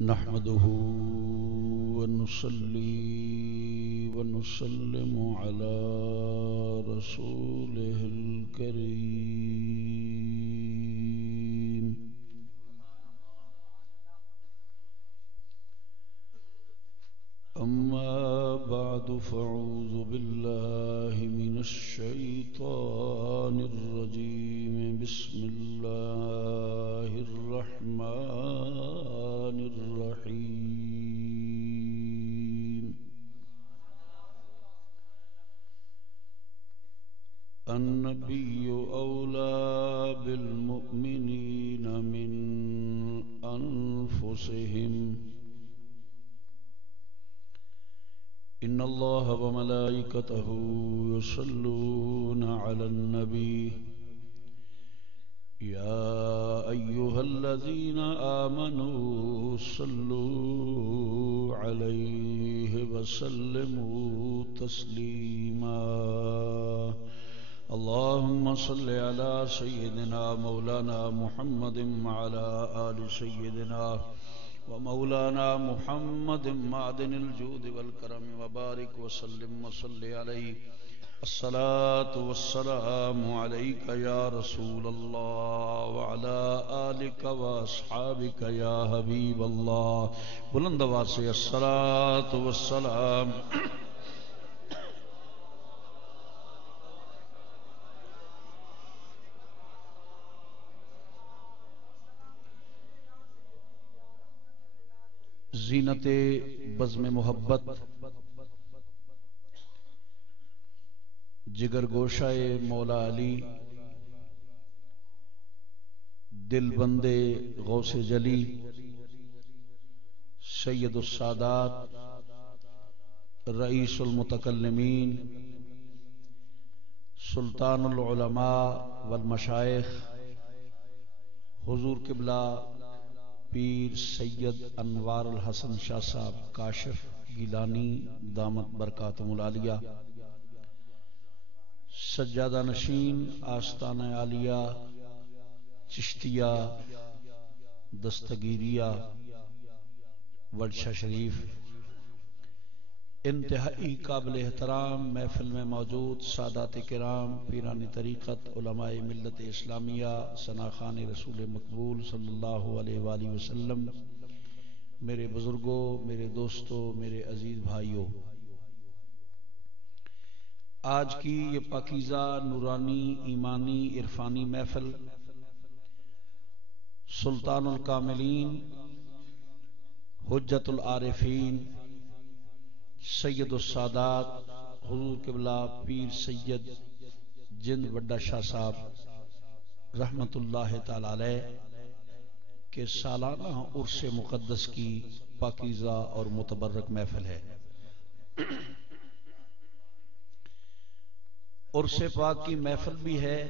نحمده ونصلي ونسلم على رسوله الكريم. أما بعد فأعوذ بالله من الشيطان الرجيم. بسم الله الرحمن الرحيم. النبي أولى بالمؤمنين من أنفسهم. إن الله وملائكته يصلون على النبي يا أيها الذين آمنوا صلوا عليه وسلموا تسليما. اللهم صل على سيدنا مولانا محمد وعلى آل سيدنا ومولانا محمد معدن الجود والكرم وبارك وسلم وصل عليه. الصلاة والسلام عليك يا رسول الله وعلى آلك وأصحابك يا حبيب الله. بلند آواز سے الصلاة والسلام. زینت بزم محبت جگر گوشہ مولا علی دل بندے غوث جلی سید السادات رئیس المتکلمین سلطان العلماء والمشائخ حضور قبلہ پیر سید انوار الحسن شاہ صاحب کاشف گیلانی دامت برکاتہم العالیہ، سجادہ نشین آستانہ عالیہ چشتیہ دستگیریہ ورشہ شریف، انتہائی قابل احترام محفل میں موجود سادات کرام، پیرانی طریقت، علماء ملت اسلامیہ، ثناخان رسول مقبول صلی اللہ علیہ وآلہ وسلم، میرے بزرگوں، میرے دوستوں، میرے عزیز بھائیوں، آج کی یہ پاکیزہ نورانی ایمانی عرفانی محفل سلطان الکاملین حجت العارفین سید السادات حضور قبلہ پیر سید جند وڈا شاہ صاحب رحمت اللہ تعالی علیہ کے سالانہ عرس مقدس کی پاکیزہ اور متبرک محفل ہے. عرس پاک کی محفل بھی ہے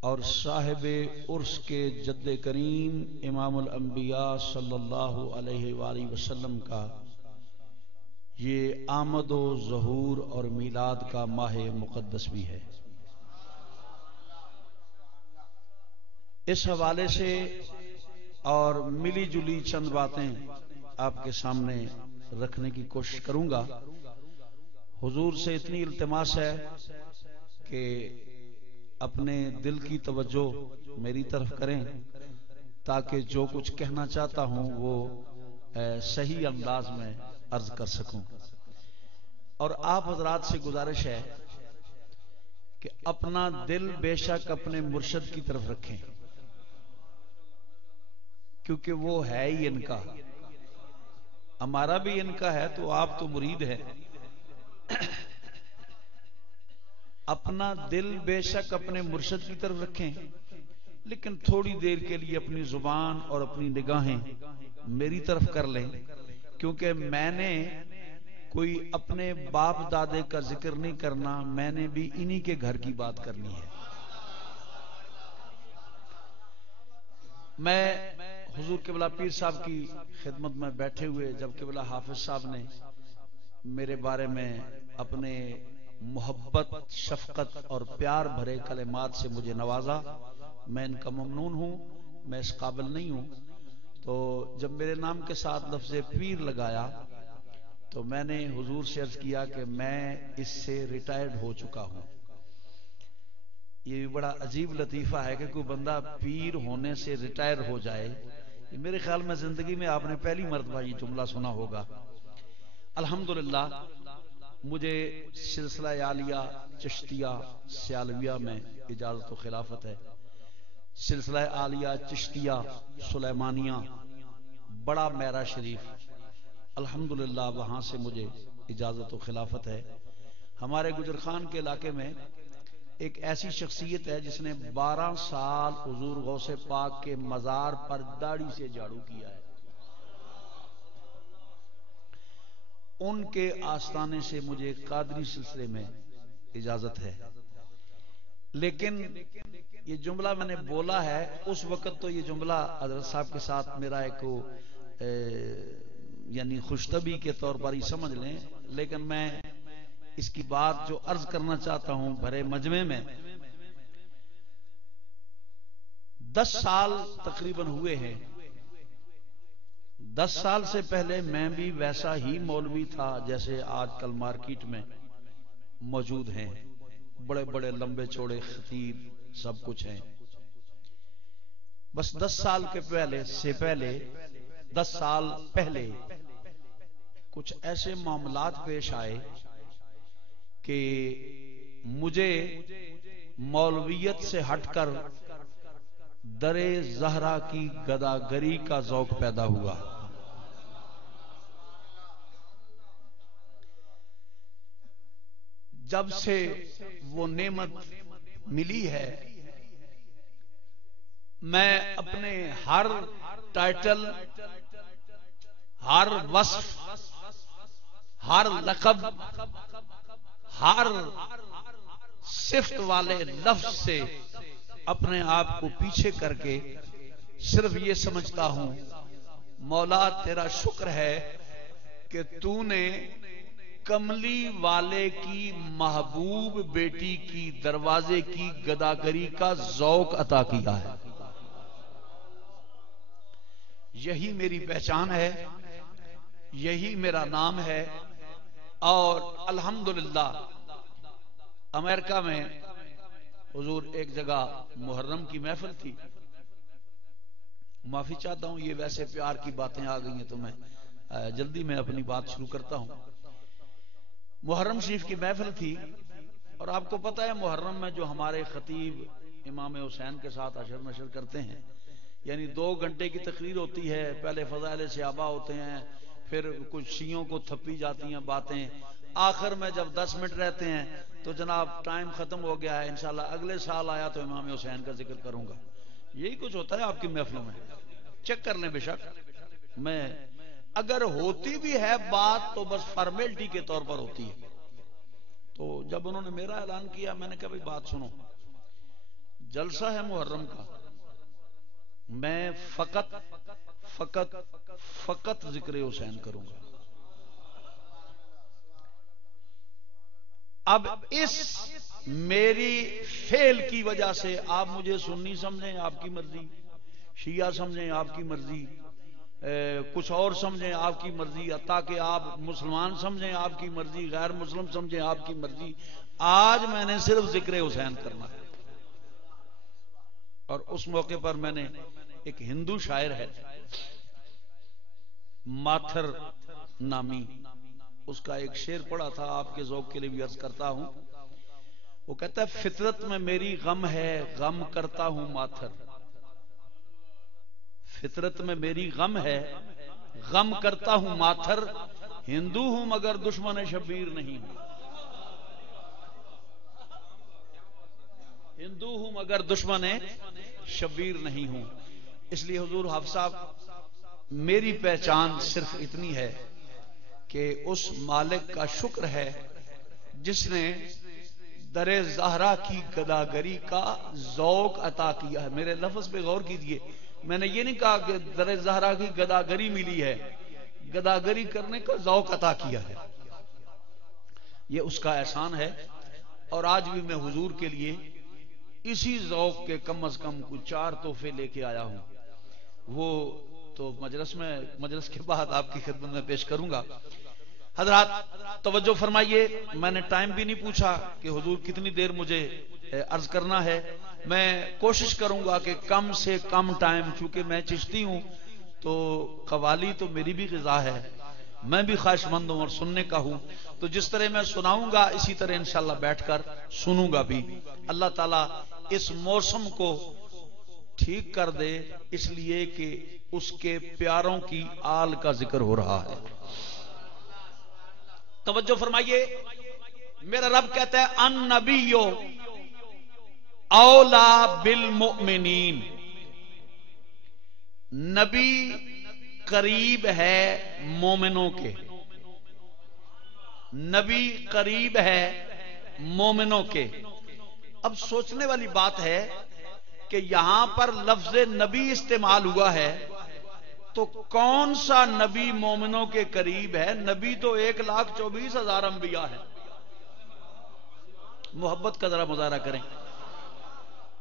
اور صاحب عرس کے جد کریم امام الانبیاء صلی اللہ علیہ وآلہ وسلم کا یہ آمد و ظہور اور میلاد کا ماہ مقدس بھی ہے. اس حوالے سے اور ملی جلی چند باتیں آپ کے سامنے رکھنے کی کوشش کروں گا. حضور سے اتنی التماس ہے کہ اپنے دل کی توجہ میری طرف کریں تاکہ جو کچھ کہنا چاہتا ہوں وہ صحیح انداز میں عرض کر سکوں. اور آپ حضرات سے گزارش ہے کہ اپنا دل بے شک اپنے مرشد کی طرف رکھیں کیونکہ وہ ہے ہی ان کا، ہمارا بھی ان کا ہے تو آپ تو مرید ہے. اپنا دل بے شک اپنے مرشد کی طرف رکھیں لیکن تھوڑی دیر کے لیے اپنی زبان اور اپنی نگاہیں میری طرف کر لیں کیونکہ میں نے کوئی اپنے باپ دادے کا ذکر نہیں کرنا، میں نے بھی انہی کے گھر کی بات کرنی ہے. میں حضور قبلہ پیر صاحب کی خدمت میں بیٹھے ہوئے جب قبلہ حافظ صاحب نے میرے بارے میں اپنے محبت، شفقت اور پیار بھرے کلمات سے مجھے نوازا، میں ان کا ممنون ہوں، میں اس قابل نہیں ہوں تو جب میرے نام کے ساتھ لفظ پیر لگایا تو میں نے حضور سے عرض کیا کہ میں اس سے ریٹائرڈ ہو چکا ہوں. یہ بڑا عجیب لطیفہ ہے کہ کوئی بندہ پیر ہونے سے ریٹائر ہو جائے. میرے خیال میں زندگی میں آپ نے پہلی مرتبہ یہ جملہ سنا ہوگا. الحمدللہ مجھے سلسلہ عالیہ چشتیہ سیالویہ میں اجازت و خلافت ہے. سلسلہ عالیہ چشتیہ سلیمانیہ بڑا میرا شریف الحمدللہ وہاں سے مجھے اجازت و خلافت ہے. ہمارے گجر خان کے علاقے میں ایک ایسی شخصیت ہے جس نے 12 سال حضور غوث پاک کے مزار پر داڑھی سے جھاڑو کیا ہے. ان کے آستانے سے مجھے قادری سلسلے میں اجازت ہے. لیکن یہ جملہ میں نے بولا ہے اس وقت تو یہ جملہ حضرت صاحب کے ساتھ میرا ایک یعنی خوشطبی کے طور پر ہی سمجھ لیں. لیکن میں اس کی بات جو عرض کرنا چاہتا ہوں بھرے مجمع میں 10 سال تقریباً ہوئے ہیں. 10 سال سے پہلے میں بھی ویسا ہی مولوی تھا جیسے آج کل مارکیٹ میں موجود ہیں. بڑے بڑے لمبے چوڑے خطیب سب کچھ ہیں. بس 10 سال کے پہلے 10 سال پہلے کچھ ایسے معاملات پیش آئے کہ مجھے مولویت سے ہٹ کر در زہرا کی گداگری کا ذوق پیدا ہوا. جب سے وہ نعمت ملی ہے میں اپنے ہر ٹائٹل، ہر وصف، ہر لقب، ہر صفت والے لفظ سے اپنے آپ کو پیچھے کر کے صرف یہ سمجھتا ہوں مولا تیرا شکر ہے کہ تو نے کملی والے کی محبوب بیٹی کی دروازے کی گداگری کا ذوق عطا کیا ہے. یہی میری پہچان ہے، یہی میرا نام ہے. اور الحمدللہ امریکہ میں حضور ایک جگہ محرم کی محفل تھی. معافی چاہتا ہوں یہ ویسے پیار کی باتیں آ گئی ہیں تو میں جلدی میں اپنی بات شروع کرتا ہوں. محرم شریف کی محفل تھی اور آپ کو پتہ ہے محرم میں جو ہمارے خطیب امام حسین کے ساتھ عشر نشر کرتے ہیں یعنی 2 گھنٹے کی تقریر ہوتی ہے. پہلے فضائل صحابہ ہوتے ہیں، پھر کچھ شیعوں کو تھپی جاتی ہیں باتیں. آخر میں جب 10 منٹ رہتے ہیں تو جناب ٹائم ختم ہو گیا ہے، انشاءاللہ اگلے سال آیا تو امام حسین کا ذکر کروں گا. یہی کچھ ہوتا ہے آپ کی محفلوں میں، چیک کر لیں. بے شک میں اگر ہوتی بھی ہے بات تو بس فارمیلٹی کے طور پر ہوتی ہے. تو جب انہوں نے میرا اعلان کیا میں نے کہا بھائی بات سنو، جلسہ ہے محرم کا، میں فقط ذکر حسین کروں گا. اب اس میری فعل کی وجہ سے آپ مجھے سنی سمجھیں آپ کی مرضی، شیعہ سمجھیں آپ کی مرضی، کچھ اور سمجھیں آپ کی مرضی، حتیٰ کہ آپ مسلمان سمجھیں آپ کی مرضی، غیر مسلم سمجھیں آپ کی مرضی. آج میں نے صرف ذکر حسین کرنا ہے. اور اس موقع پر میں نے ایک ہندو شاعر ہے ماتھر نامی، اس کا ایک شعر پڑھا تھا، آپ کے ذوق کے لیے بھی عرض کرتا ہوں. وہ کہتا ہے فطرت میں میری غم ہے غم کرتا ہوں ماتھر، فطرت میں میری غم ہے غم کرتا ہوں ماتھر، ہندو ہوں مگر دشمن شبیر نہیں ہوں، ہندو ہوں مگر دشمن شبیر نہیں ہوں. اس لیے حضور حافظ صاحب میری پہچان صرف اتنی ہے کہ اس مالک کا شکر ہے جس نے در زہرا کی گداگری کا ذوق عطا کیا ہے. میرے لفظ پہ غور کیجئے، میں نے یہ نہیں کہا کہ در زہرا کی گداگری ملی ہے، گداگری کرنے کا ذوق عطا کیا ہے. یہ اس کا احسان ہے. اور آج بھی میں حضور کے لیے اسی ذوق کے کم از کم کچھ 4 تحفے لے کے آیا ہوں. وہ تو مجلس کے بعد آپ کی خدمت میں پیش کروں گا. حضرات توجہ فرمائیے، میں نے ٹائم بھی نہیں پوچھا کہ حضور کتنی دیر مجھے عرض کرنا ہے. میں کوشش کروں گا کہ کم سے کم ٹائم، چونکہ میں چشتی ہوں تو قوالی تو میری بھی غذا ہے، میں بھی خواہش مند ہوں اور سننے کا ہوں، تو جس طرح میں سناؤں گا اسی طرح انشاءاللہ بیٹھ کر سنوں گا بھی. اللہ تعالیٰ اس موسم کو ٹھیک کر دے، اس لیے کہ اس کے پیاروں کی آل کا ذکر ہو رہا ہے. توجہ فرمائیے، میرا رب کہتا ہے النبی اولا بالمؤمنین، نبی قریب ہے مومنوں کے، نبی قریب ہے مومنوں کے. اب سوچنے والی بات ہے کہ یہاں پر لفظ نبی استعمال ہوا ہے تو کون سا نبی مومنوں کے قریب ہے؟ نبی تو 1,24,000 انبیاء ہے. محبت کا ذرا مظاہرہ کریں.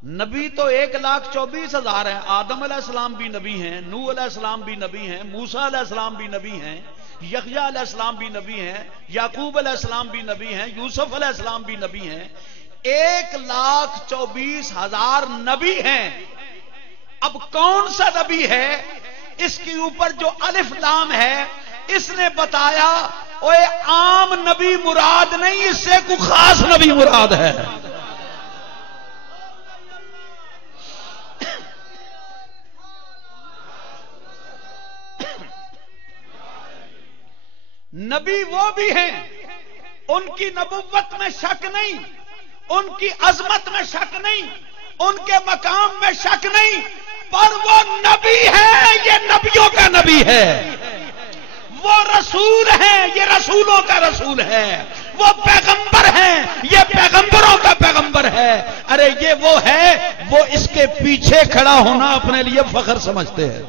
نبی تو 1,24,000 ہیں. آدم علیہ السلام بھی نبی ہیں، نوح علیہ السلام بھی نبی ہیں، موسیٰ علیہ السلام بھی نبی ہیں، یحییٰ علیہ السلام بھی نبی ہیں، یعقوب علیہ السلام بھی نبی ہیں، یوسف علیہ السلام بھی نبی ہیں. 1,24,000 نبی ہیں. اب کون سا نبی ہے؟ اس کے اوپر جو الف لام ہے اس نے بتایا اوے عام نبی مراد نہیں، اس سے کوئی خاص نبی مراد ہے. نبی وہ بھی ہیں، ان کی نبوت میں شک نہیں، ان کی عظمت میں شک نہیں، ان کے مقام میں شک نہیں، پر وہ نبی ہے، یہ نبیوں کا نبی ہے. وہ رسول ہیں، یہ رسولوں کا رسول ہے. وہ پیغمبر ہیں، یہ پیغمبروں کا پیغمبر ہے. ارے یہ وہ ہے، وہ اس کے پیچھے کھڑا ہونا اپنے لیے فخر سمجھتے ہیں.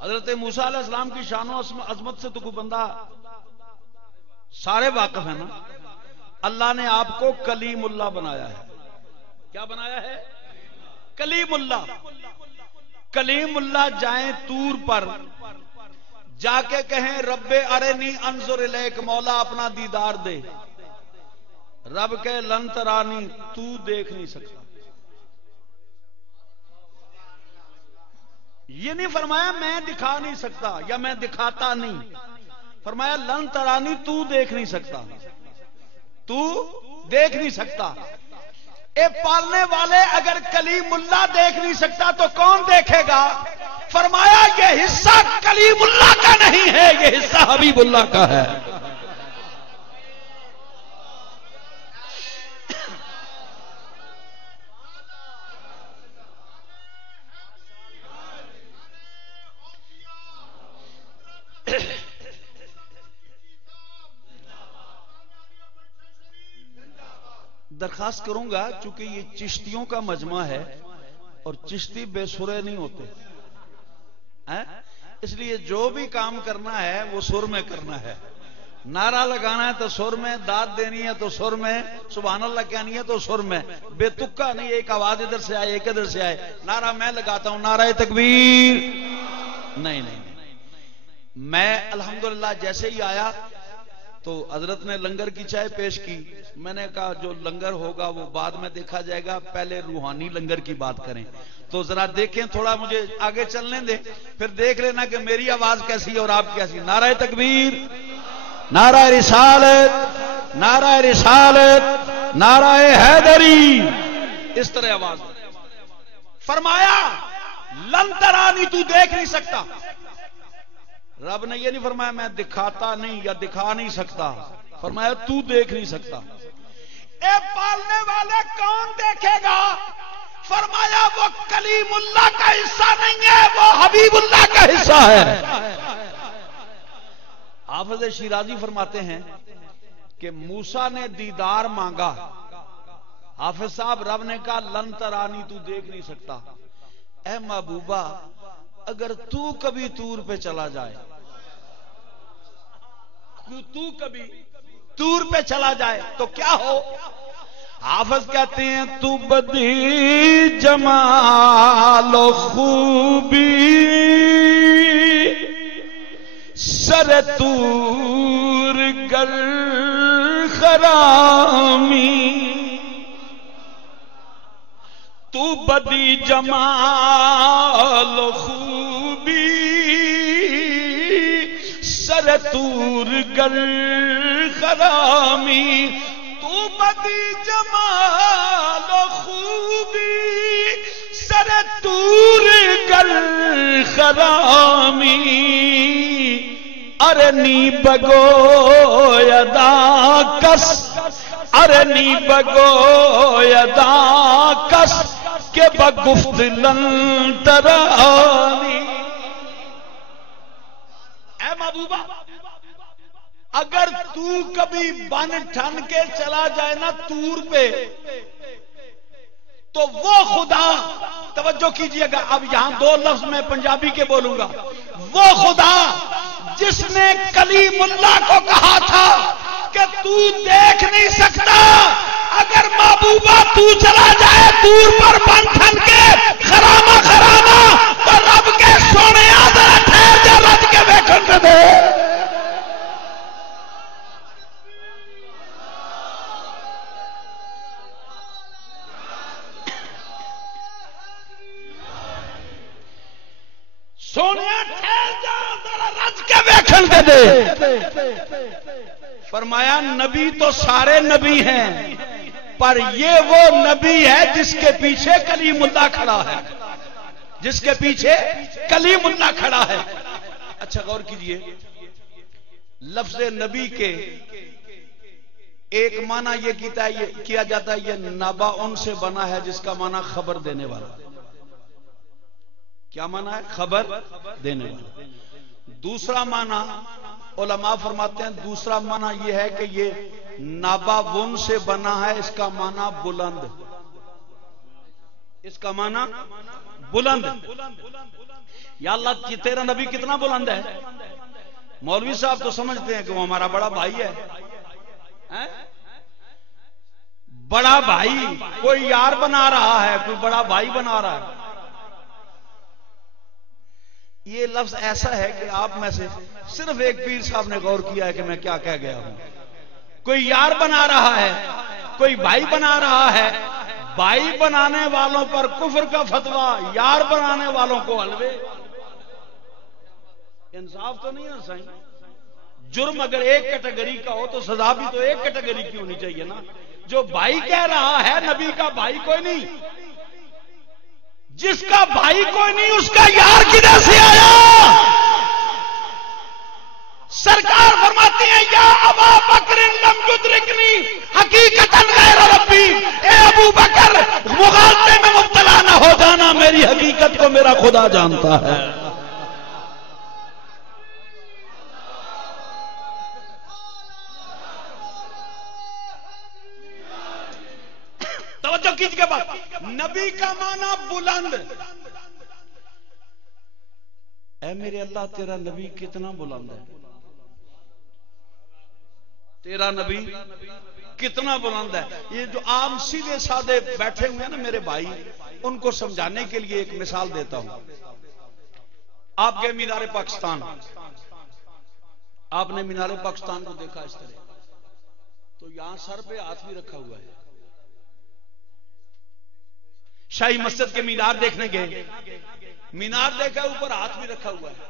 حضرت موسیٰ علیہ السلام کی شان و عظمت سے تو کوئی بندہ سارے واقف ہیں نا. اللہ نے آپ کو کلیم اللہ بنایا ہے. کیا بنایا ہے؟ کلیم اللہ. کلیم اللہ جائیں طور پر، جا کے کہیں رب ارنی انظر الیک، مولا اپنا دیدار دے. رب کہے لن ترانی، تو دیکھ نہیں سکتا. یہ نہیں فرمایا میں دکھا نہیں سکتا یا میں دکھاتا نہیں، فرمایا لن ترانی، تو دیکھ نہیں سکتا، تو دیکھ نہیں سکتا. اے پالنے والے اگر کلیم اللہ دیکھ نہیں سکتا تو کون دیکھے گا؟ فرمایا یہ حصہ کلیم اللہ کا نہیں ہے، یہ حصہ حبیب اللہ کا ہے. درخواست کروں گا، چونکہ یہ چشتیوں کا مجمع ہے اور چشتی بے سرے نہیں ہوتے، اس لیے جو بھی کام کرنا ہے وہ سر میں کرنا ہے. نعرہ لگانا ہے تو سر میں، داد دینی ہے تو سر میں، سبحان اللہ کہنی ہے تو سر میں. بے تکا نہیں، ایک آواز ادھر سے آئے ایک ادھر سے آئے. نعرہ میں لگاتا ہوں، نعرہ تکبیر نہیں. میں الحمدللہ جیسے ہی آیا تو حضرت نے لنگر کی چائے پیش کی. میں نے کہا جو لنگر ہوگا وہ بعد میں دیکھا جائے گا، پہلے روحانی لنگر کی بات کریں. تو ذرا دیکھیں، تھوڑا مجھے آگے چلنے دیں، پھر دیکھ لینا کہ میری آواز کیسی اور آپ کیسی. نعرہ تکبیر، نعرہ رسالت، نعرہ رسالت، نعرہ حیدری، اس طرح آواز. فرمایا لن ترانی، تو دیکھ نہیں سکتا. رب نے یہ نہیں فرمایا میں دکھاتا نہیں یا دکھا نہیں سکتا، فرمایا تو دیکھ نہیں سکتا. اے پالنے والے کون دیکھے گا؟ فرمایا وہ کلیم اللہ کا حصہ نہیں ہے، وہ حبیب اللہ کا حصہ ہے. حافظ شیرازی فرماتے ہیں کہ موسیٰ نے دیدار مانگا، حافظ صاحب رب نے کہا لن ترانی، تو دیکھ نہیں سکتا. اے محبوبہ اگر تو کبھی طور پہ چلا جائے، تو کبھی طور پہ چلا جائے تو کیا ہو؟ حافظ کہتے ہیں تو بدی جمال و خوبی سر تور گر خرامی تو بدی جمال و خوبی سر تور گر خرامی تو بدی جمال و خوبی سر تور گر خرامی ارنی بگو یدا کس ارنی بگو یدا کس کہ بگفت لن ترانی. اے محبوبہ اگر تو کبھی بن ٹھن کے چلا جائے نا تور پہ تو وہ خدا، توجہ کیجئے گا اب یہاں دو لفظ میں پنجابی کے بولوں گا، وہ خدا جس نے کلیم اللہ کو کہا تھا کہ تو دیکھ نہیں سکتا، اگر محبوبہ تو چلا جائے دور پر بن ٹھن کے خرامہ خرامہ تو رب کے سونے ذرا ٹھہر جا رج کے ویکھن دے. سونے ٹھہر جا ذرا رج کے ویکھن دے. فرمایا نبی تو سارے نبی ہیں پر یہ وہ نبی ہے جس کے پیچھے کلیم اللہ کھڑا ہے، جس کے پیچھے کلیم اللہ کھڑا ہے. اچھا غور کیجئے، لفظ نبی کے ایک معنی یہ کیا جاتا ہے یہ نبا ان سے بنا ہے جس کا معنی خبر دینے والا. کیا معنی ہے؟ خبر دینے والا. دوسرا معنی علماء فرماتے ہیں دوسرا معنی یہ ہے کہ یہ ناباون سے بنا ہے، اس کا معنی بلند، اس کا معنی بلند. یا اللہ تیرا نبی کتنا بلند ہے. مولوی صاحب تو سمجھتے ہیں کہ وہ ہمارا بڑا بھائی ہے. بڑا بھائی کوئی یار بنا رہا ہے، کوئی بڑا بھائی بنا رہا ہے. یہ لفظ ایسا ہے کہ آپ میں سے صرف ایک پیر صاحب نے غور کیا ہے کہ میں کیا کہہ گیا ہوں. کوئی یار بنا رہا ہے، کوئی بھائی بنا رہا ہے. بھائی بنانے والوں پر کفر کا فتویٰ، یار بنانے والوں کو حلوے. انصاف تو نہیں ہے سائیں. جرم اگر ایک کیٹیگری کا ہو تو سزا بھی تو ایک کیٹیگری کی ہونی چاہیے نا. جو بھائی کہہ رہا ہے نبی کا بھائی کوئی نہیں، جس کا بھائی کوئی نہیں اس کا یار کدھر سے آیا. سرکار فرماتے ہیں یا ابا بکر لم یدرکنی حقیقتاً غیر ربی، اے ابو بکر مغالطے میں مبتلا نہ ہو جانا، میری حقیقت کو میرا خدا جانتا ہے. توجہ کیجیے بات، نبی کا معنی بلند. اے میرے اللہ تیرا نبی کتنا بلند ہے، تیرا نبی کتنا بلند ہے. یہ جو عام سیدھے سادے بیٹھے ہوئے ہیں نا میرے بھائی، ان کو سمجھانے کے لیے ایک مثال دیتا ہوں. آپ گئے مینار پاکستان، آپ نے مینار پاکستان کو دیکھا اس طرح، تو یہاں سر پہ ہاتھ بھی رکھا ہوا ہے. شاہی مسجد کے مینار دیکھنے گئے، مینار دیکھا اوپر ہاتھ بھی رکھا ہوا ہے.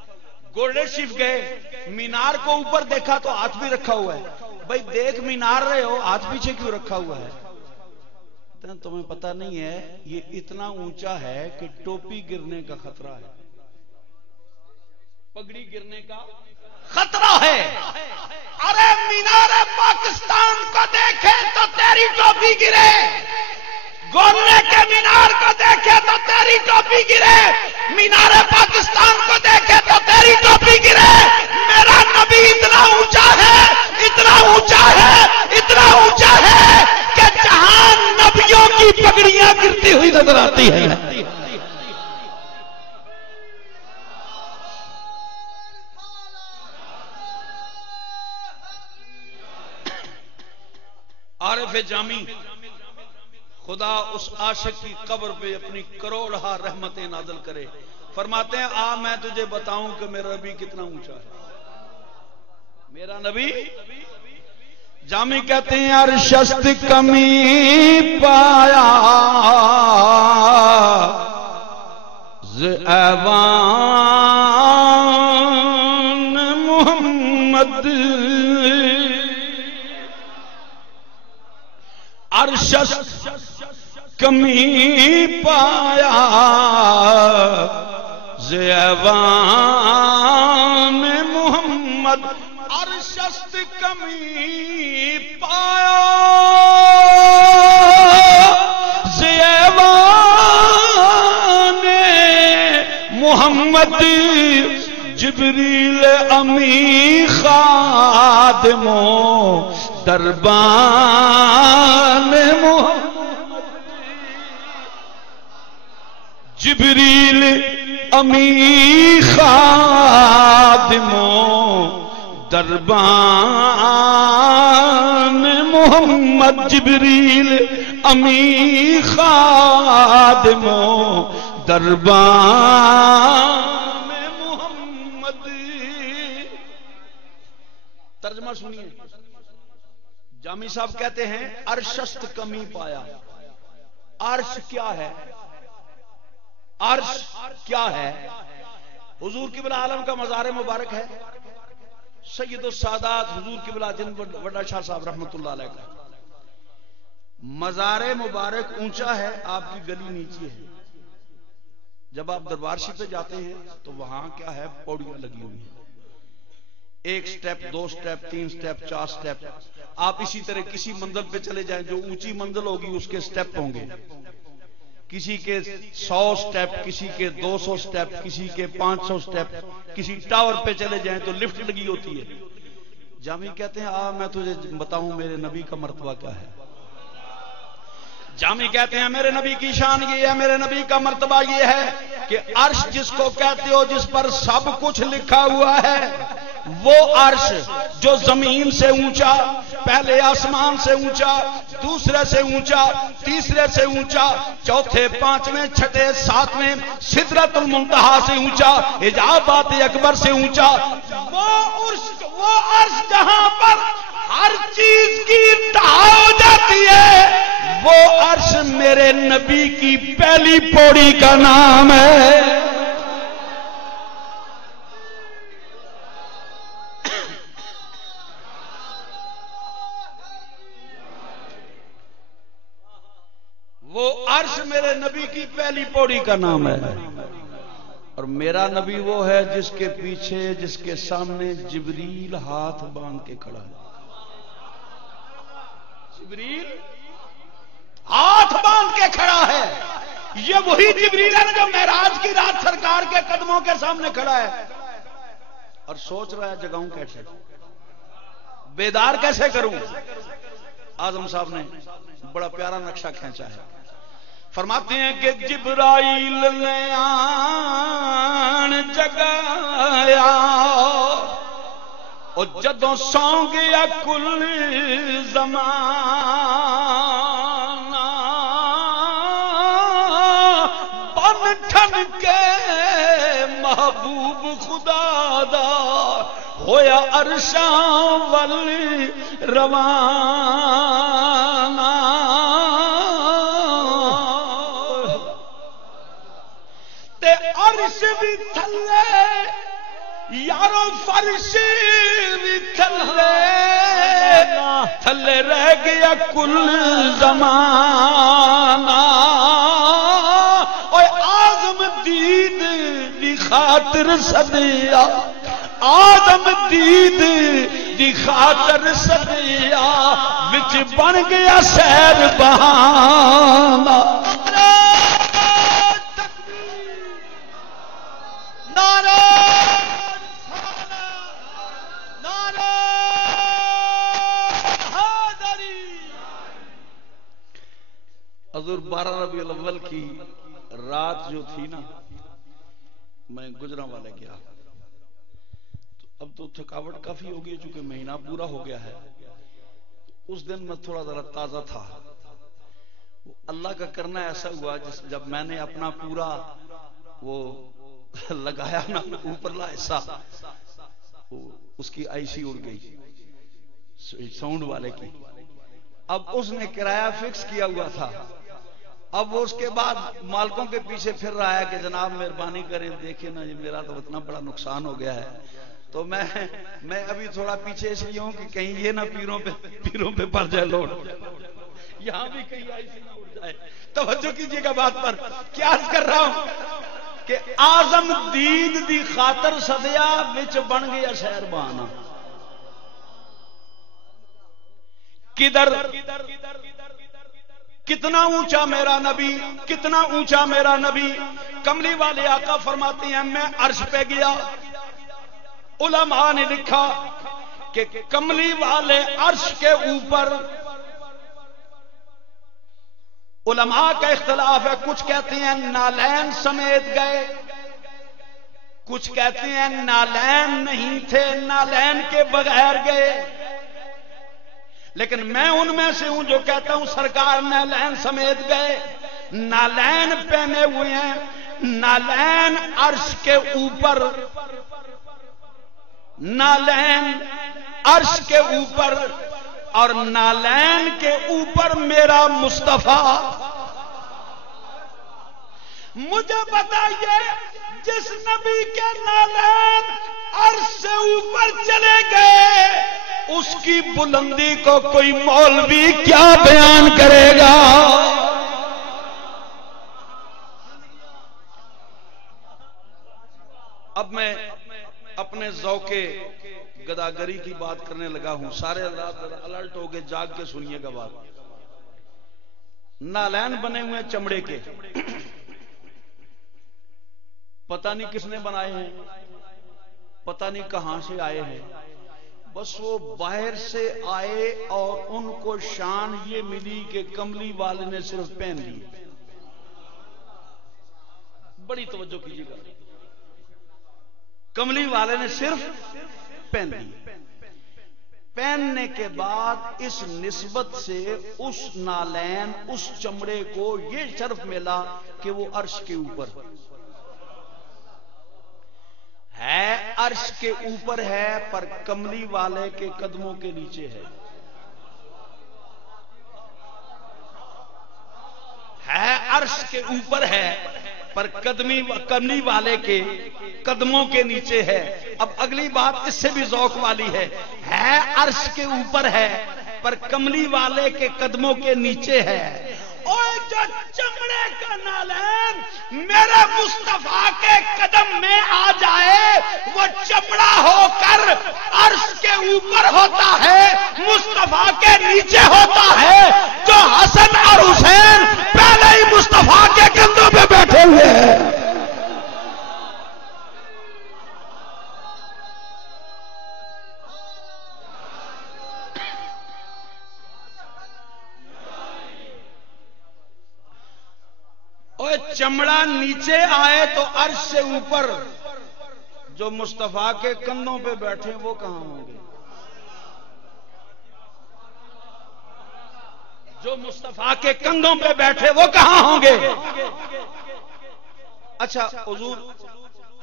گولڈن شریف گئے، مینار کو اوپر دیکھا تو ہاتھ بھی رکھا ہوا ہے. بھائی دیکھ مینار رہے ہو، ہاتھ پیچھے کیوں رکھا ہوا ہے؟ تمہیں پتہ نہیں ہے یہ اتنا اونچا ہے کہ ٹوپی گرنے کا خطرہ ہے، پگڑی گرنے کا خطرہ ہے. ارے مینار پاکستان کو دیکھے تو تیری ٹوپی گرے، گولنے کے مینار کو دیکھے تو تیری ٹوپی گرے، مینار پاکستان کو دیکھے تو تیری ٹوپی گرے. میرا نبی اتنا اونچا ہے، اتنا اونچا ہے، اتنا اونچا ہے کہ جہاں نبیوں کی پگڑیاں گرتی ہوئی نظر آتی ہیں. عارف جامی خدا اس عاشق کی قبر پہ اپنی کروڑہا رحمتیں نازل کرے. فرماتے ہیں آ میں تجھے بتاؤں کہ میرا نبی کتنا اونچا ہے. میرا نبی جامی کہتے ہیں عرشست کمی پایا ز ایوان محمد. عرشست کمی پایا ز ایوان محمد. عرشست کمی پایا ز ایوان محمد. جبریل امی خادموں دربان محمد. جبریل امی خادموں دربان محمد. جبریل امی خادموں دربان محمد. ترجمہ سنیے. جامی صاحب کہتے ہیں عرشست کمی پایا. عرش کیا ہے؟ عرش کیا ہے؟ حضور قبلہ عالم کا مزار مبارک ہے. سید السادات حضور قبلہ جن وڈا شاہ صاحب رحمت اللہ علیہ کا مزار مبارک اونچا ہے، آپ کی گلی نیچے ہے. جب آپ دربار شریف پہ جاتے ہیں تو وہاں کیا ہے؟ پوڑیاں لگی ہوئی ہیں. ایک سٹیپ، دو سٹیپ، تین سٹیپ، چار سٹیپ. آپ اسی طرح کسی منزل پہ چلے جائیں، جو اونچی منزل ہوگی اس کے سٹیپ ہوں گے. کسی کے 100 سٹیپ، کسی کے 200 سٹیپ، کسی کے 500 سٹیپ. کسی ٹاور پہ چلے جائیں تو لفٹ لگی ہوتی ہے. جامی کہتے ہیں آ میں تجھے بتاؤں میرے نبی کا مرتبہ کیا ہے. جامی کہتے ہیں میرے نبی کی شان یہ ہے، میرے نبی کا مرتبہ یہ ہے کہ عرش جس کو کہتے ہو جس پر سب کچھ لکھا ہوا ہے، وہ عرش جو زمین سے اونچا، پہلے آسمان سے اونچا، دوسرے سے اونچا، تیسرے سے اونچا، چوتھے، پانچویں، چھٹے، ساتویں، سدرۃ المنتہا سے اونچا، حجابات اکبر سے اونچا. وہ عرش جہاں پر ہر چیز کی انتہا ہو جاتی ہے، وہ عرش میرے نبی کی پہلی پوڑی کا نام ہے. وہ عرش میرے نبی کی پہلی پوڑی کا نام ہے. اور میرا نبی وہ ہے جس کے پیچھے، جس کے سامنے جبریل ہاتھ باندھ کے کھڑا ہے. جبریل ہاتھ باندھ کے کھڑا ہے. یہ وہی جبریل ہے جو معراج کی رات سرکار کے قدموں کے سامنے کھڑا ہے اور سوچ رہا ہے جگاؤں کیسے، بیدار کیسے کروں. اعظم صاحب نے بڑا پیارا نقشہ کھینچا ہے. فرماتے ہیں کہ جبرائیل نے آن جگایا اور جدوں سو گیا کل زمانہ، بن ٹھن کے محبوب خدا دا ہویا عرشاں ول روانہ. تے عرش بھی تھلے یارو، فرش بھی تھلے، تھلے رہ گیا کل زمانہ. اوے آدم دید دی خاطر صدیا، آدم دید دی خاطر صدیا، وچ بن گیا سیر بہانہ. حضور 12 ربیع الاول کی رات جو تھی نا، میں گجرانوالے گیا. اب تو تھکاوٹ کافی ہو گئی چونکہ مہینہ پورا ہو گیا ہے. اس دن میں تھوڑا ذرا تازہ تھا. اللہ کا کرنا ایسا ہوا جب میں نے اپنا پورا وہ لگایا نا اوپرلا حصہ، اس کی آئی سی اڑ گئی ساؤنڈ والے کی. اب اس نے کرایہ فکس کیا ہوا تھا. اب وہ اس کے بعد مالکوں کے پیچھے پھر رہا ہے کہ جناب مہربانی کریں دیکھیں نا، یہ میرا تو اتنا بڑا نقصان ہو گیا ہے. تو میں ابھی تھوڑا پیچھے اس لیے ہوں کہ کہیں یہ نہ پیروں پہ پڑ جائے لوڈ، یہاں بھی کہیں آئی سی نہ اڑ جائے. توجہ کیجیے گا بات پر. کیا عرض کر رہا ہوں کہ آزم دید دی خاطر سدیا وچ بن گیا شہر بہانا. کدھر کتنا اونچا میرا نبی، کتنا اونچا میرا نبی. کملی والے آقا فرماتے ہیں میں عرش پہ گیا. علماء نے لکھا کہ کملی والے عرش کے اوپر، علماء کا اختلاف ہے، کچھ کہتے ہیں نالین سمیت گئے، کچھ کہتے ہیں نالین نہیں تھے، نالین کے بغیر گئے. لیکن میں ان میں سے ہوں جو کہتا ہوں سرکار نالین سمیت گئے. نالین پہنے ہوئے ہیں. نالین عرش کے اوپر، نالین عرش کے اوپر، اور نالین کے اوپر میرا مصطفیٰ. مجھے بتائیے جس نبی کے نالین عرش سے اوپر چلے گئے اس کی بلندی کو کوئی مولوی کیا بیان کرے گا؟ اب میں اپنے ذوق گداگری کی بات کرنے لگا ہوں. سارے الرٹ ہو کے جاگ کے سنیے گا بات. نالین بنے ہوئے چمڑے کے، پتہ نہیں کس نے بنائے ہیں، پتہ نہیں کہاں سے آئے ہیں. بس وہ باہر سے آئے اور ان کو شان یہ ملی کہ کملی والے نے صرف پہن لی. بڑی توجہ کیجیے گا. کملی والے نے صرف پہن لی. پہننے کے بعد اس نسبت سے اس نالین، اس چمڑے کو یہ شرف ملا کہ وہ عرش کے اوپر ہے. عرش کے اوپر ہے پر کملی والے کے قدموں کے نیچے ہے. عرش کے اوپر ہے پر کملی والے کے قدموں کے نیچے ہے. اب اگلی بات اس سے بھی ذوق والی ہے. عرش کے اوپر ہے پر کملی والے کے قدموں کے نیچے ہے. اور جو چمڑے کا نالین میرے مصطفیٰ کے قدم میں آ جائے وہ چمڑا ہو کر عرش کے اوپر ہوتا ہے، مصطفیٰ کے نیچے ہوتا ہے. جو حسن اور حسین پہلے ہی مصطفیٰ کے کندھوں پہ بیٹھے ہوئے ہیں. چمڑا نیچے آئے تو عرش سے اوپر جو مصطفیٰ کے کندھوں پہ بیٹھے وہ کہاں ہوں گے؟ جو مصطفیٰ کے کندھوں پہ بیٹھے وہ کہاں ہوں گے؟ اچھا حضور،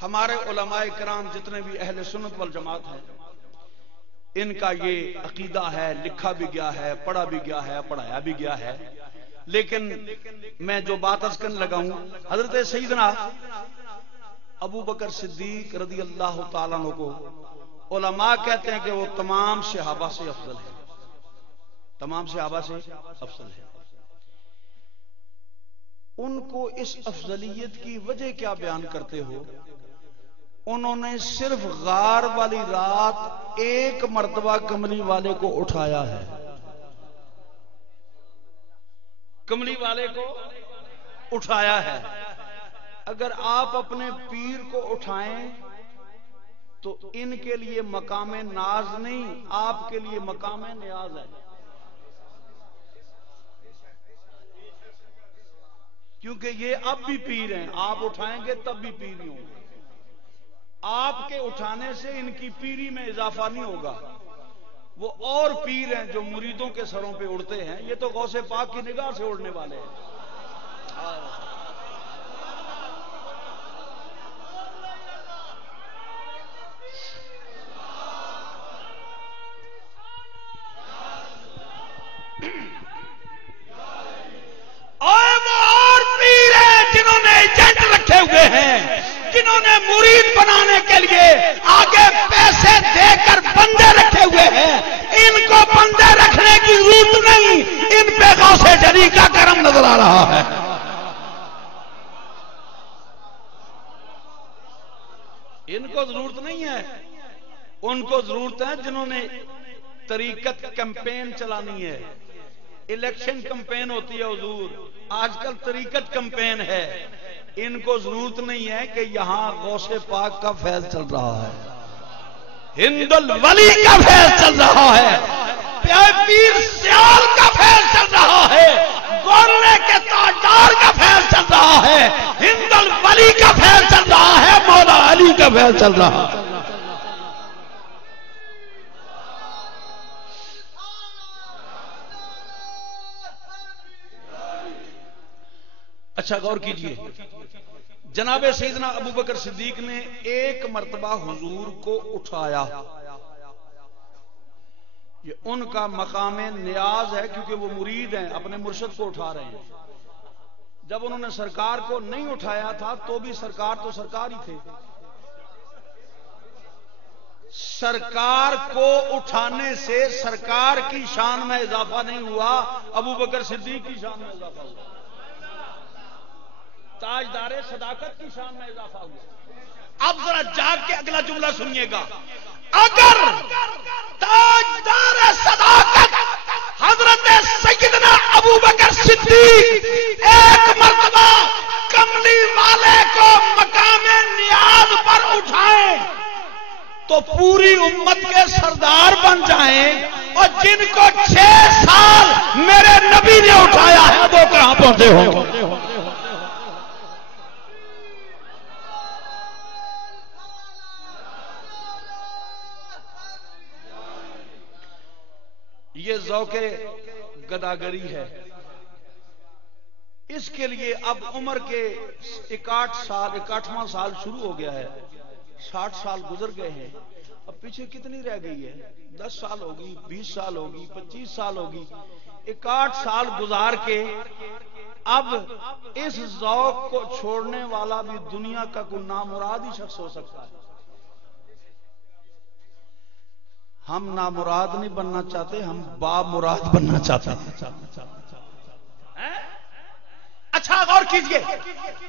ہمارے علماء کرام جتنے بھی اہل سنت والجماعت ہیں ان کا یہ عقیدہ ہے، لکھا بھی گیا ہے، پڑھا بھی گیا ہے، پڑھایا بھی گیا ہے. لیکن میں جو بات عرض کرنے لگا ہوں، حضرت سیدنا ابو بکر صدیق رضی اللہ تعالیٰ عنہ کو علماء کہتے ہیں کہ وہ تمام صحابہ سے افضل ہے. تمام صحابہ سے افضل ہے. ان کو اس افضلیت کی وجہ کیا بیان کرتے ہو؟ انہوں نے صرف غار والی رات ایک مرتبہ کملی والے کو اٹھایا ہے. کملی والے کو اٹھایا ہے. اگر آپ اپنے پیر کو اٹھائیں تو ان کے لیے مقام ناز نہیں، آپ کے لیے مقام نیاز ہے. کیونکہ یہ اب بھی پیر ہیں، آپ اٹھائیں گے تب بھی پیر ہی ہوں گے. آپ کے اٹھانے سے ان کی پیری میں اضافہ نہیں ہوگا. وہ اور پیر ہیں جو مریدوں کے سروں پہ اڑتے ہیں، یہ تو غوث پاک کی نگاہ سے اڑنے والے ہیں۔ اور پیر ہیں جنہوں نے ایجنٹ رکھے ہوئے ہیں، جنہوں نے مرید بنانے کے لیے آگے پیسے دے کر بندے رکھے ہوئے ہیں، ان کو بندے رکھنے کی ضرورت نہیں، ان پہ غوث جلی کا کرم نظر آ رہا ہے۔ ان کو ضرورت نہیں ہے، ان کو ضرورت ہے جنہوں نے طریقت کیمپین چلانی ہے، الیکشن کیمپین ہوتی ہے حضور، آج کل طریقت کیمپین ہے۔ ان کو ضرورت نہیں ہے کہ یہاں غوث پاک کا فیض چل رہا ہے، ہند الولی کا فیض چل رہا ہے، پیر سیال کا فیض چل رہا ہے، گولنے کے تاجدار کا فیض چل رہا ہے، ہند الولی کا فیض چل رہا ہے، مولا علی کا فیض چل رہا ہے۔ اچھا غور کیجئے، جناب سیدنا ابو بکر صدیق نے ایک مرتبہ حضور کو اٹھایا، یہ ان کا مقام نیاز ہے کیونکہ وہ مرید ہیں، اپنے مرشد کو اٹھا رہے ہیں۔ جب انہوں نے سرکار کو نہیں اٹھایا تھا تو بھی سرکار تو سرکار ہی تھے، سرکار کو اٹھانے سے سرکار کی شان میں اضافہ نہیں ہوا، ابو بکر صدیق کی شان میں اضافہ ہوا، تاجدار صداقت کی شان میں اضافہ ہوا۔ اب ذرا جاگ کے اگلا جملہ سنیے گا، اگر تاجدار صداقت حضرت سیدنا ابو بکر صدیق ایک مرتبہ کملی والے کو مقام نیاز پر اٹھائیں تو پوری امت کے سردار بن جائیں، اور جن کو 6 سال میرے نبی نے اٹھایا ہے وہ کہاں پہنچے ہوں گے؟ یہ ذوق گداگری ہے، اس کے لیے اب عمر کے 61واں سال شروع ہو گیا ہے، 60 سال گزر گئے ہیں، اب پیچھے کتنی رہ گئی ہے؟ 10 سال ہوگی، 20 سال ہوگی، 25 سال ہوگی، 61 سال گزار کے اب اس ذوق کو چھوڑنے والا بھی دنیا کا کوئی نامراد ہی شخص ہو سکتا ہے۔ ہم نامراد نہیں بننا چاہتے، ہم بامراد بننا چاہتے ہیں۔ اچھا غور کیجئے،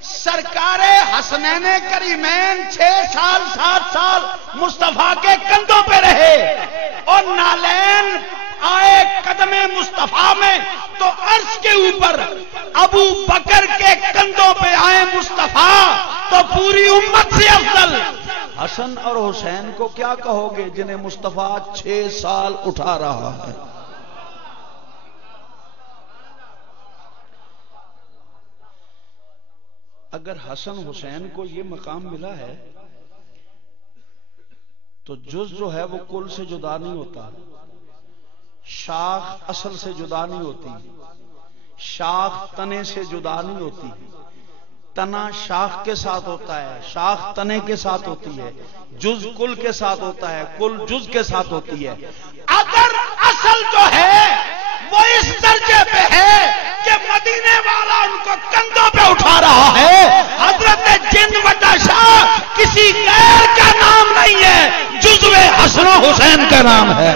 سرکار حسنین کریمین 6 سال 7 سال مصطفیٰ کے کندھوں پہ رہے، اور نالین آئے قدم مصطفیٰ میں تو عرش کے اوپر ابو بکر کے کندھوں پہ آئے مصطفیٰ تو پوری امت سے افضل۔ حسن اور حسین کو کیا کہو گے جنہیں مصطفیٰ 6 سال اٹھا رہا ہے؟ اگر حسن حسین کو یہ مقام ملا ہے تو جز جو ہے وہ کل سے جدا نہیں ہوتا، شاخ اصل سے جدا نہیں ہوتی، شاخ تنے سے جدا نہیں ہوتی، تنا شاخ کے ساتھ ہوتا ہے، شاخ تنے کے ساتھ ہوتی ہے، جز کل کے ساتھ ہوتا ہے، کل جز کے ساتھ ہوتی ہے۔ اگر اصل جو ہے وہ اس درجے پہ ہے کہ مدینے والا ان کو کندھوں پہ اٹھا رہا ہے، حضرت جن وٹا شاہ کسی غیر کا نام نہیں ہے، جزو حسن و حسین کا نام ہے۔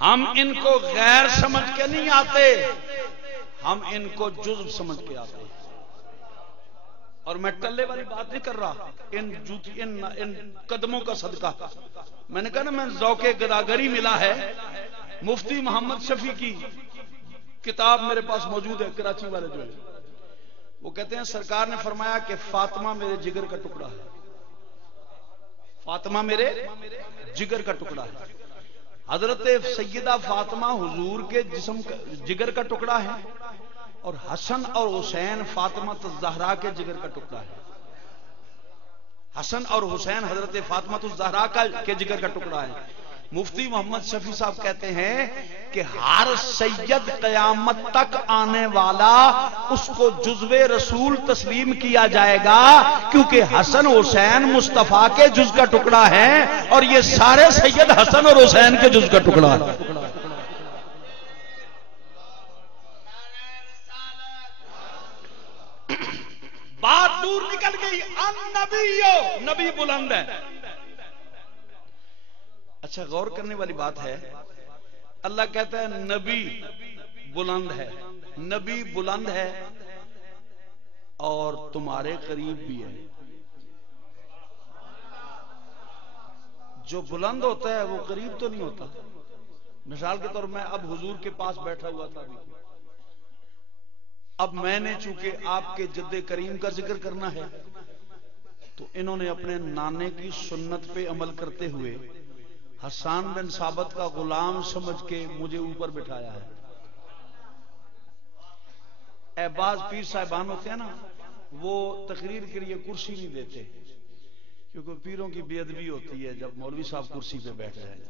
ہم ان کو غیر سمجھ کے نہیں آتے، ہم ان کو جزو سمجھ کے آتے ہیں۔ اور میں ٹلے والی بات نہیں کر رہا، ان قدموں کا صدقہ میں نے کہا نا، میں ذوق گداگری ملا ہے۔ مفتی محمد شفیع کی کتاب میرے پاس موجود ہے، کراچی والے جو ہے، وہ کہتے ہیں سرکار نے فرمایا کہ فاطمہ میرے جگر کا ٹکڑا ہے، فاطمہ میرے جگر کا ٹکڑا ہے۔ حضرت سیدہ فاطمہ حضور کے جسم جگر کا ٹکڑا ہے، اور حسن اور حسین فاطمہ الزہرا کے جگر کا ٹکڑا ہے. حسن اور حسین حضرت فاطمہ الزہرا کے جگر کا ٹکڑا ہے. مفتی محمد شفیع صاحب کہتے ہیں کہ ہر سید قیامت تک آنے والا اس کو جزو رسول تسلیم کیا جائے گا، کیونکہ حسن حسین مصطفیٰ کے جز کا ٹکڑا ہے، اور یہ سارے سید حسن اور حسین کے جز کا ٹکڑا ہے. بات دور نکل گئی. نبی بلند ہے. اچھا، غور کرنے والی بات ہے، اللہ کہتا ہے نبی بلند ہے. نبی بلند ہے اور تمہارے قریب بھی ہے. جو بلند ہوتا ہے وہ قریب تو نہیں ہوتا. مثال کے طور میں اب حضور کے پاس بیٹھا ہوا تھا، اب میں نے چونکہ آپ کے جد کریم کا ذکر کرنا ہے تو انہوں نے اپنے نانے کی سنت پہ عمل کرتے ہوئے حسان بن ثابت کا غلام سمجھ کے مجھے اوپر بٹھایا ہے. اے بعض پیر صاحبان ہوتے ہیں نا، وہ تقریر کے لیے کرسی نہیں دیتے، کیونکہ پیروں کی بے ادبی ہوتی ہے جب مولوی صاحب کرسی پہ بیٹھ جائیں.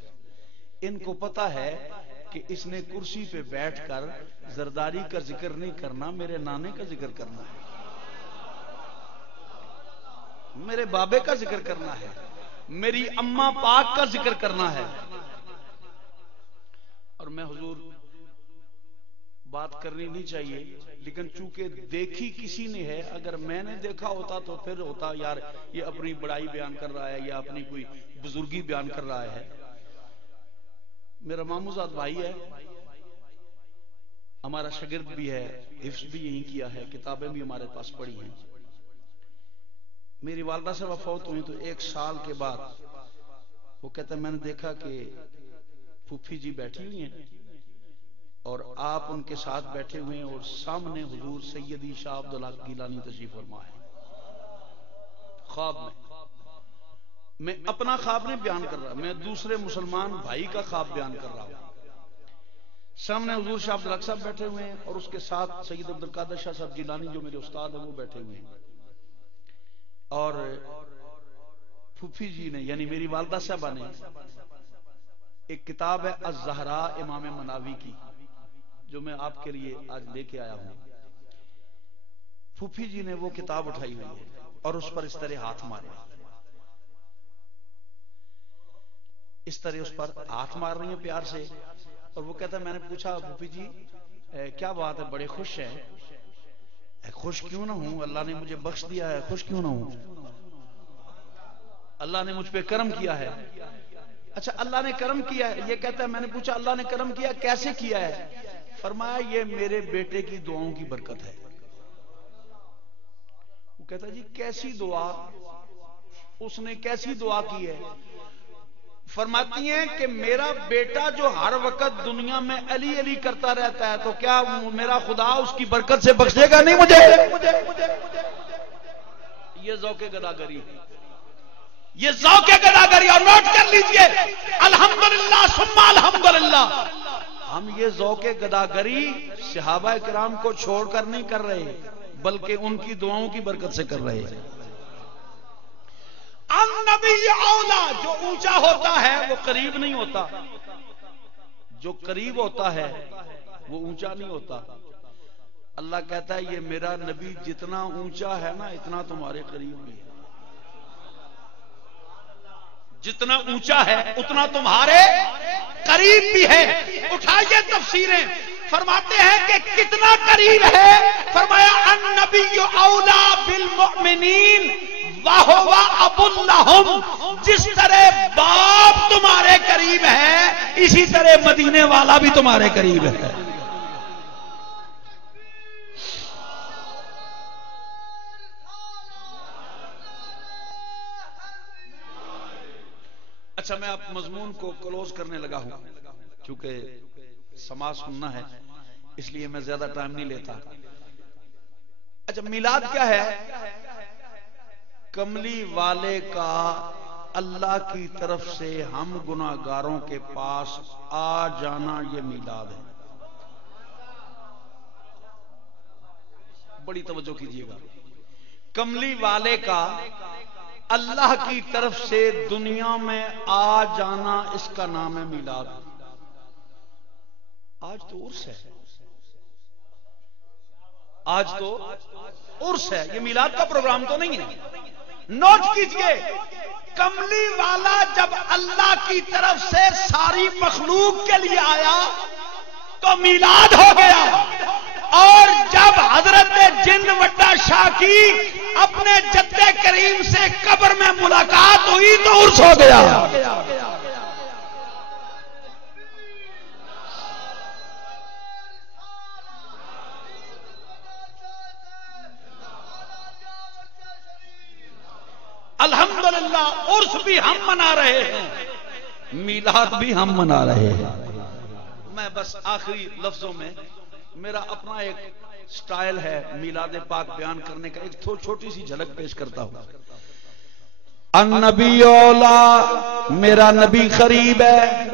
ان کو پتا ہے کہ اس نے کرسی پہ بیٹھ کر زرداری کا ذکر نہیں کرنا، میرے نانے کا ذکر کرنا ہے، میرے بابے کا ذکر کرنا ہے، میری اماں پاک کا ذکر کرنا ہے. اور میں حضور بات کرنی نہیں چاہیے، لیکن چونکہ دیکھی کسی نے ہے، اگر میں نے دیکھا ہوتا تو پھر ہوتا یار یہ اپنی بڑائی بیان کر رہا ہے یا اپنی کوئی بزرگی بیان کر رہا ہے. میرا ماموزاد بھائی ہے، ہمارا شاگرد بھی ہے، حفظ بھی یہی کیا ہے، کتابیں بھی ہمارے پاس پڑھی ہیں. میری والدہ سے وفات ہوئی تو 1 سال کے بعد وہ کہتا ہے میں نے دیکھا کہ پھوپھی جی بیٹھی ہوئی ہیں اور آپ ان کے ساتھ بیٹھے ہوئے ہیں، اور سامنے حضور سیدی شاہ عبدالحق گیلانی تشریف فرما ہے. خواب میں اپنا خواب نہیں بیان کر رہا، میں دوسرے مسلمان بھائی کا خواب بیان کر رہا ہوں. سامنے حضور شاہ عبدالحق صاحب بیٹھے ہوئے ہیں اور اس کے ساتھ سید عبدالقادر شاہ صاحب گیلانی جو میرے استاد ہیں وہ بیٹھے ہوئے ہیں. اور پھوپھی جی نے یعنی میری والدہ صاحبہ نے ایک کتاب ہے الزہراء امام مناوی کی، جو میں آپ کے لیے آج لے کے آیا ہوں. پھوپھی جی نے وہ کتاب اٹھائی ہوئی ہے اور اس پر اس طرح ہاتھ مارے، اس طرح اس پر ہاتھ مار رہی ہیں پیار سے. اور وہ کہتا ہے میں نے پوچھا پھوپھی جی کیا بات ہے، بڑے خوش ہیں؟ خوش کیوں نہ ہوں، اللہ نے مجھے بخش دیا ہے، خوش کیوں نہ ہوں، اللہ نے مجھ پہ کرم کیا ہے. اچھا اللہ نے کرم کیا ہے، یہ کہتا ہے میں نے پوچھا اللہ نے کرم کیا کیسے کیا ہے؟ فرمایا یہ میرے بیٹے کی دعاؤں کی برکت ہے. وہ کہتا جی کیسی دعا، اس نے کیسی دعا کی ہے؟ فرماتی ہیں کہ میرا بیٹا جو ہر وقت دنیا میں علی علی کرتا رہتا ہے تو کیا میرا خدا اس کی برکت سے بخشے گا نہیں مجھے؟ یہ ذوق گداگری، یہ ذوق گداگری. اور نوٹ کر لیجئے الحمدللہ ثم الحمدللہ، ہم یہ ذوق گداگری صحابہ کرام کو چھوڑ کر نہیں کر رہے بلکہ ان کی دعاؤں کی برکت سے کر رہے ہیں. النبی اولا، جو اونچا ہوتا ہے وہ قریب نہیں ہوتا، جو قریب ہوتا ہے وہ اونچا نہیں ہوتا. اللہ کہتا ہے یہ میرا نبی جتنا اونچا ہے نا اتنا تمہارے قریب بھی ہے، جتنا اونچا ہے اتنا تمہارے قریب بھی ہے. اٹھائیے تفسیریں، فرماتے ہیں کہ کتنا قریب ہے؟ فرمایا النبی اولا بالمؤمنین وَهُوَ أَبُو لَهُمْ، جس طرح باپ تمہارے قریب ہے اسی طرح مدینے والا بھی تمہارے قریب ہے. اچھا میں اب مضمون کو کلوز کرنے لگا ہوں کیونکہ سماع سننا ہے، اس لیے میں زیادہ ٹائم نہیں لیتا. اچھا میلاد کیا ہے؟ کملی والے کا اللہ کی طرف سے ہم گناہگاروں کے پاس آ جانا، یہ میلاد ہے۔ بڑی توجہ کیجیے گا، کملی والے کا اللہ کی طرف سے دنیا میں آ جانا، اس کا نام ہے میلاد۔ آج تو عرس ہے، آج تو عرس ہے، یہ میلاد کا پروگرام تو نہیں ہے۔ نوٹ کیجئے، کملی والا جب اللہ کی طرف سے ساری مخلوق کے لیے آیا تو میلاد ہو گیا، اور جب حضرت جن وٹا شاہ کی اپنے جدے کریم سے قبر میں ملاقات ہوئی تو عرس ہو گیا۔ الحمدللہ عرس بھی ہم منا رہے ہیں، میلاد بھی ہم منا رہے ہیں۔ میں بس آخری لفظوں میں، میرا اپنا ایک سٹائل ہے میلاد پاک بیان کرنے کا، ایک چھوٹی سی جھلک پیش کرتا ہوں۔ النبی اولا، میرا نبی قریب ہے،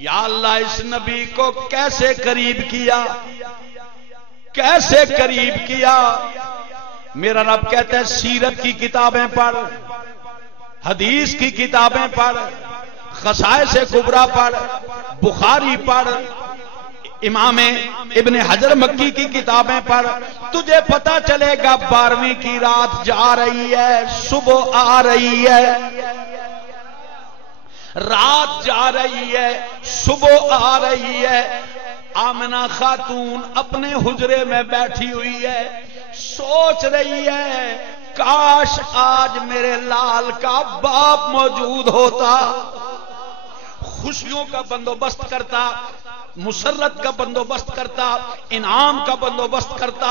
یا اللہ اس نبی کو کیسے قریب کیا، کیسے قریب کیا۔ میرا رب کہتا ہے سیرت کی کتابیں پڑھ، حدیث کی کتابیں پڑھ، خصائص کبریٰ پڑھ، بخاری پڑھ، امام ابن حجر مکی کی کتابیں پڑھ، تجھے پتا چلے گا 12ویں کی رات جا رہی ہے، صبح آ رہی ہے، رات جا رہی ہے، صبح آ رہی ہے۔ آمنہ خاتون اپنے حجرے میں بیٹھی ہوئی ہے، سوچ رہی ہے کاش آج میرے لال کا باپ موجود ہوتا، خوشیوں کا بندوبست کرتا، مسرت کا بندوبست کرتا، انعام کا بندوبست کرتا۔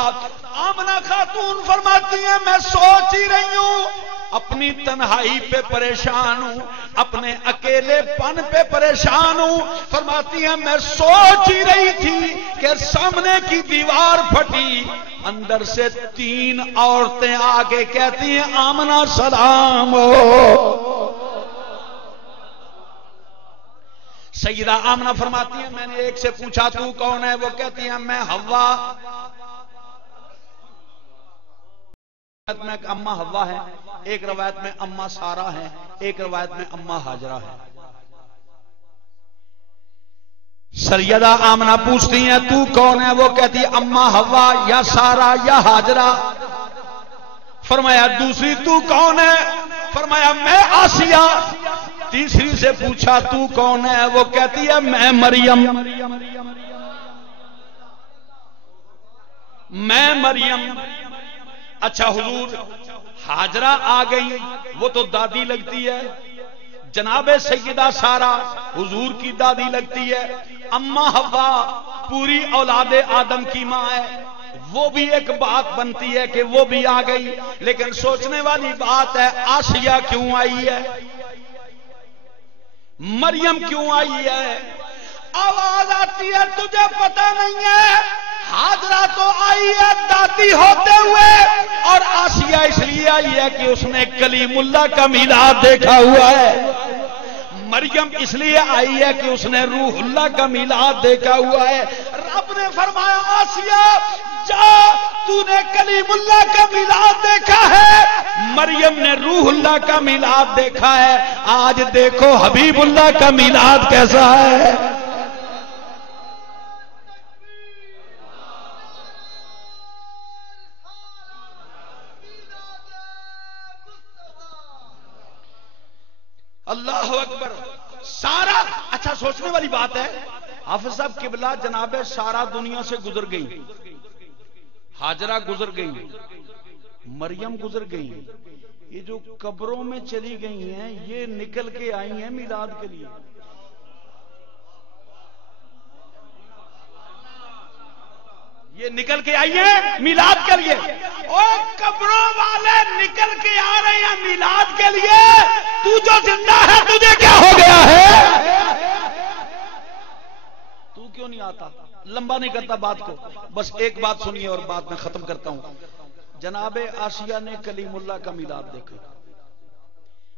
آمنہ خاتون فرماتی ہیں میں سوچ ہی رہی ہوں، اپنی تنہائی پہ پریشان ہوں، اپنے اکیلے پن پہ پریشان ہوں۔ فرماتی ہیں میں سوچ ہی رہی تھی کہ سامنے کی دیوار پھٹی، اندر سے 3 عورتیں آگے کہتی ہیں آمنہ سلام ہو۔ سیدہ آمنہ فرماتی ہیں میں نے ایک سے پوچھا تو کون ہے، وہ کہتی ہیں میں حوا۔ روایت میں اماں حوا ہے، ایک روایت میں اماں سارہ ہے، ایک روایت میں اماں ہاجرہ ہے۔ سیدہ آمنہ پوچھتی ہیں تو کون ہے، وہ کہتی ہے اماں حوا یا سارہ یا ہاجرہ۔ فرمایا دوسری تو کون ہے، فرمایا میں آسیہ۔ تیسری سے پوچھا تو کون ہے، وہ کہتی ہے میں مریم، میں مریم۔ اچھا حضور ہاجرہ آ گئی، وہ تو دادی لگتی ہے، جناب سیدہ سارہ حضور کی دادی لگتی ہے، اماں حوا پوری اولاد آدم کی ماں ہے، وہ بھی ایک بات بنتی ہے کہ وہ بھی آ گئی۔ لیکن سوچنے والی بات ہے آسیہ کیوں آئی ہے، مریم کیوں آئی ہے؟ آواز آتی ہے تجھے پتہ نہیں ہے، ہاجرہ تو آئی ہے دادی ہوتے ہوئے، اور آسیہ اس لیے آئی ہے کہ اس نے کلیم اللہ کا میلاد دیکھا ہوا ہے۔ مریم اس لیے آئی ہے کہ اس نے روح اللہ کا میلاد دیکھا ہوا ہے۔ رب نے فرمایا آسیہ جا، تو نے کلیم اللہ کا میلاد دیکھا ہے، مریم نے روح اللہ کا میلاد دیکھا ہے، آج دیکھو حبیب اللہ کا میلاد کیسا ہے۔ اللہ اکبر۔ سارا اچھا سوچنے والی بات ہے، حافظ صاحب قبلہ جناب سارا دنیا سے گزر گئی، ہاجرہ گزر گئی، مریم گزر گئی، یہ جو قبروں میں چلی گئی ہیں یہ نکل کے آئی ہیں میلاد کے لیے۔ یہ نکل کے آئی ہیں میلاد کے لیے، اور قبروں والے نکل کے آ رہے ہیں میلاد کے لیے، تو جو زندہ ہے تجھے کیا ہو گیا ہے؟ تو کیوں نہیں آتا؟ لمبا نہیں کرتا بات کو، بس ایک بات سنیے اور بات میں ختم کرتا ہوں۔ جناب آسیہ نے کلیم اللہ کا میلاد دیکھا،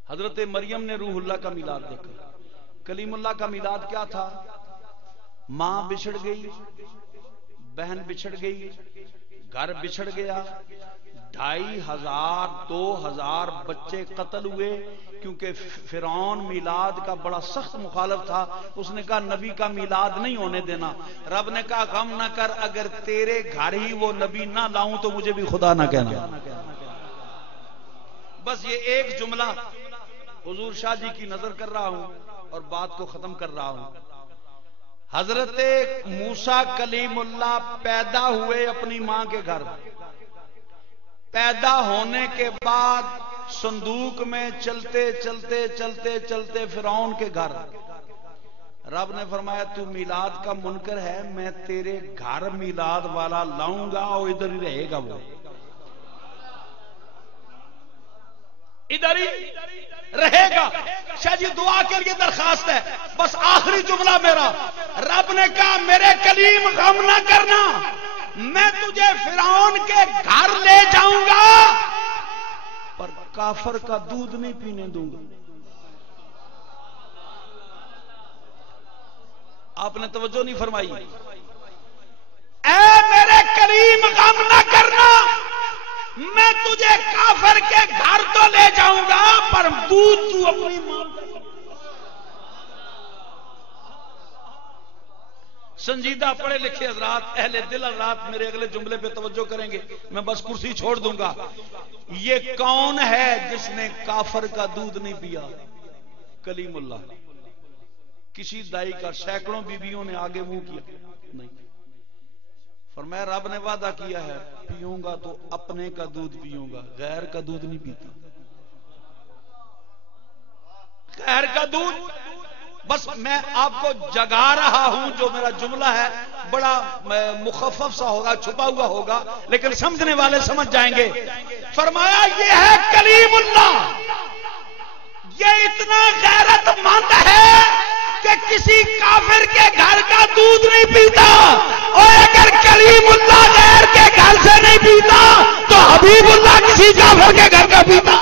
حضرت مریم نے روح اللہ کا میلاد دیکھا. کلیم اللہ کا میلاد کیا تھا؟ ماں بچھڑ گئی، بہن بچھڑ گئی، گھر بچھڑ گیا، 2500 2000 بچے قتل ہوئے، کیونکہ فرعون میلاد کا بڑا سخت مخالف تھا. اس نے کہا نبی کا میلاد نہیں ہونے دینا. رب نے کہا غم نہ کر، اگر تیرے گھر ہی وہ نبی نہ لاؤں تو مجھے بھی خدا نہ کہنا. بس یہ ایک جملہ حضور شاہ جی کی نظر کر رہا ہوں اور بات کو ختم کر رہا ہوں. حضرت موسیٰ کلیم اللہ پیدا ہوئے اپنی ماں کے گھر. پیدا ہونے کے بعد صندوق میں چلتے چلتے چلتے چلتے فرعون کے گھر. رب نے فرمایا تو میلاد کا منکر ہے، میں تیرے گھر میلاد والا لاؤں گا اور ادھر ہی رہے گا، وہ ادھر ہی رہے گا. شاہ جی دعا کے لیے درخواست ہے، بس آخری جملہ میرا. رب نے کہا میرے کلیم غم نہ کرنا، میں تجھے فرعون کے گھر لے جاؤں گا پر کافر کا دودھ نہیں پینے دوں گا. آپ نے توجہ نہیں فرمائی. اے میرے کریم غم نہ کرنا، میں تجھے کافر کے گھر تو لے جاؤں گا پر دودھ تو اپنی ماں. سنجیدہ پڑھے لکھے حضرات، اہل دل حضرات میرے اگلے جملے پہ توجہ کریں گے، میں بس کرسی چھوڑ دوں گا. یہ کون ہے جس نے کافر کا دودھ نہیں پیا؟ کلیم اللہ. کسی دائی کا سینکڑوں بیویوں نے آگے منہ کیا نہیں. فرمایا رب نے وعدہ کیا ہے پیوں گا تو اپنے کا دودھ پیوں گا، غیر کا دودھ نہیں پیتا. غیر کا دودھ. بس میں آپ کو جگا رہا ہوں، جو میرا جملہ ہے بڑا مخفف سا ہوگا، چھپا ہوا ہوگا، لیکن سمجھنے والے سمجھ جائیں گے. فرمایا یہ ہے کلیم اللہ، یہ اتنا غیرت مند ہے کہ کسی کافر کے گھر کا دودھ نہیں پیتا، اور اگر کلیم اللہ غیر کے گھر سے نہیں پیتا تو حبیب اللہ کسی کافر کے گھر کا پیتا.